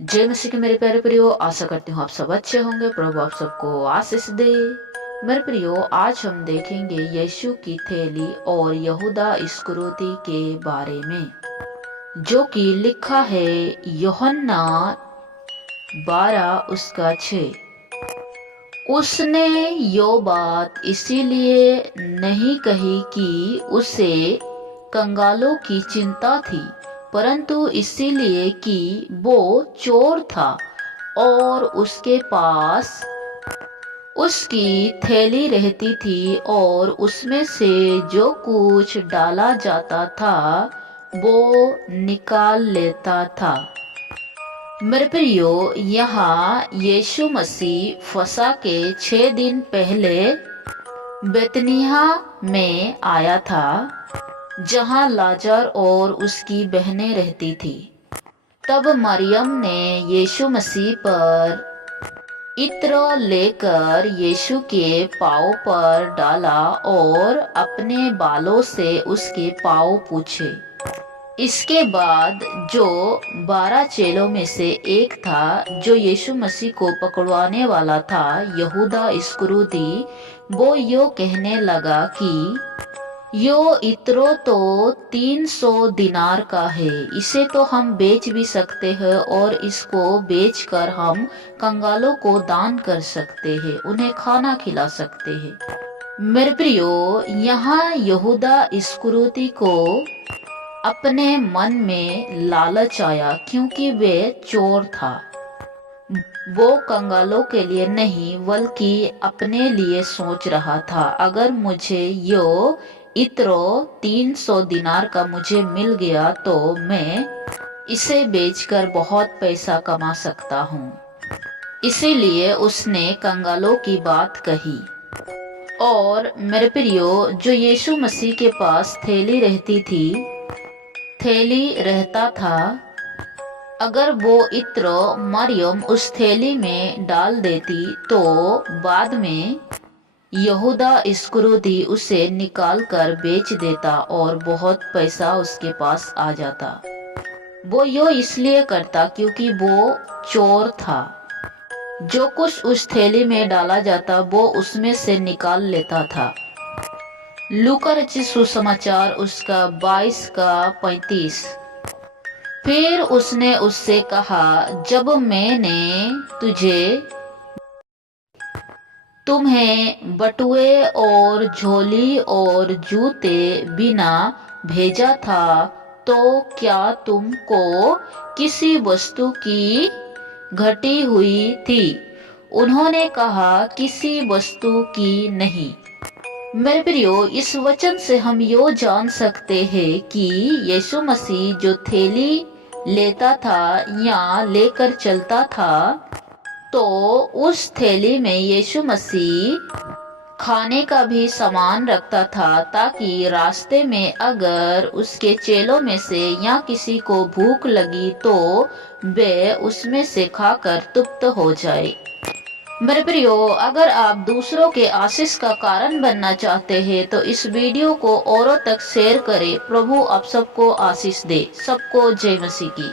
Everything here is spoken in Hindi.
जय मसीह के मेरे प्यारे प्रियो, आशा करती हूँ आप सब अच्छे होंगे। प्रभु आप सबको आशीष दे। मेरे प्रियो, आज हम देखेंगे यीशु की थैली और यहूदा इस्करियोती के बारे में, जो कि लिखा है यूहन्ना 12 उसका 6। उसने यो बात इसीलिए नहीं कही कि उसे कंगालों की चिंता थी, परंतु इसीलिए कि वो चोर था और उसके पास उसकी थैली रहती थी और उसमें से जो कुछ डाला जाता था वो निकाल लेता था। मेरे प्रियो, यहाँ यीशु मसीह फसह के 6 दिन पहले बेतनिया में आया था, जहाँ लाजर और उसकी बहनें रहती थी। तब मरियम ने यीशु मसीह पर इत्र लेकर यीशु के पाँव पर डाला और अपने बालों से उसके पाँव पूछे। इसके बाद जो 12 चेलों में से एक था, जो यीशु मसीह को पकड़वाने वाला था, यहूदा इस्करियोती, वो यो कहने लगा कि यो इत्रो तो 300 दिनार का है, इसे तो हम बेच भी सकते हैं और इसको बेचकर हम कंगालों को दान कर सकते हैं, उन्हें खाना खिला सकते हैं। मेरे प्रियो, यहाँ यहूदा इस्करियोती को अपने मन में लालच आया, क्योंकि वे चोर था। वो कंगालों के लिए नहीं बल्कि अपने लिए सोच रहा था, अगर मुझे यो इत्रो 300 दिनार का मुझे मिल गया तो मैं इसे बेचकर बहुत पैसा कमा सकता हूँ। इसीलिए उसने कंगालों की बात कही। और मेरे प्रियो, जो यीशु मसीह के पास थैली रहता था, अगर वो इत्र मरियम उस थैली में डाल देती तो बाद में यहूदा इस्करियोती उसे निकाल कर बेच देता और बहुत पैसा उसके पास आ जाता। वो यो इसलिए करता क्योंकि वो चोर था। जो कुछ उस थैली में डाला जाता वो उसमें से निकाल लेता था। लूका रचित सुसमाचार उसका 22 का 35। फिर उसने उससे कहा, जब मैंने तुम्हें बटुए और झोली और जूते बिना भेजा था तो क्या तुमको किसी वस्तु की घटी हुई थी? उन्होंने कहा, किसी वस्तु की नहीं। मेरे प्रियो, इस वचन से हम यो जान सकते हैं कि यीशु मसीह जो थैली लेता था या लेकर चलता था, तो उस थैली में यीशु मसीह खाने का भी सामान रखता था, ताकि रास्ते में अगर उसके चेलों में से या किसी को भूख लगी तो वे उसमें से खाकर तृप्त हो जाए। मेरे प्रियो, अगर आप दूसरों के आशीष का कारण बनना चाहते हैं तो इस वीडियो को औरों तक शेयर करें। प्रभु आप सबको आशीष दे। सबको जय मसीह की।